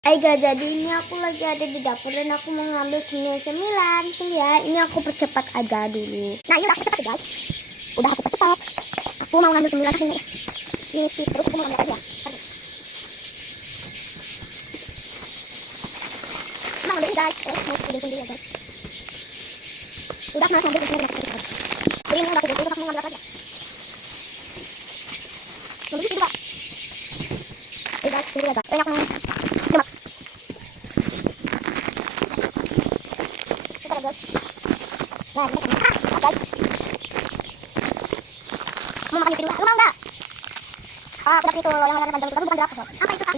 Jadi ini aku lagi ada di dapur dan aku mau ngambil cemilan. Tunggu ya, ini aku percepat aja dulu. Nah ini udah aku percepat guys. Udah aku percepat. Aku mau ngambil cemilan ini. Ini stick terus aku mau ngambil aja. Mau ngambil guys. Mau ngambil sendiri ya guys. Udah mas ngambil cemilan guys. Jadi ini udah aku mau ngambil aja. Ngambil itu guys. Guys, ini ya guys. Ini aku mau guys. Nah, ini guys. Mau makan kedua. Lu mau enggak? Udah itu yang panjang itu bukan berapa kok. Apa itu Kak?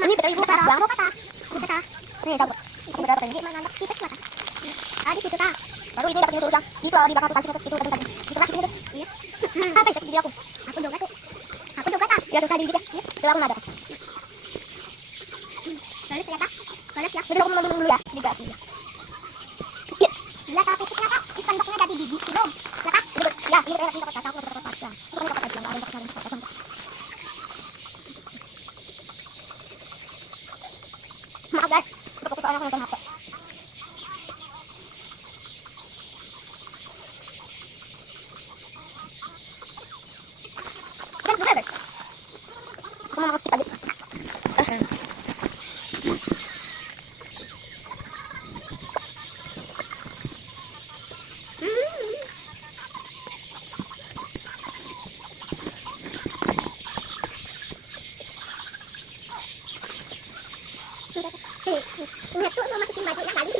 Ini betul Ibu Kak. Mau Kak? Kak. Nih, dapat. Ini berapa ini? Mana dapat tipis Kak? Di situ Kak. Baru ini dapat udang. Itu di belakang tukang itu tadi. Itu kasih ini. Iya. Apa itu video aku? Aku juga tuh. Aku juga Kak. Biar susah digigit ya. Coba aku ada Kak. Balas ya Kak. Balas ya. Udah aku dulu ya. Digas ini. Ya tapi kita Kak, ikan baknya ada di gigi belum? Ya Kak, ya ini dapat kata aku dapat kata. Itu kan kata yang ada kata. Maaf guys, aku soalnya aku nonton HP. Kan boleh guys. Aku mau skip aja. Lihat tuh mau masukin baju yang tadi.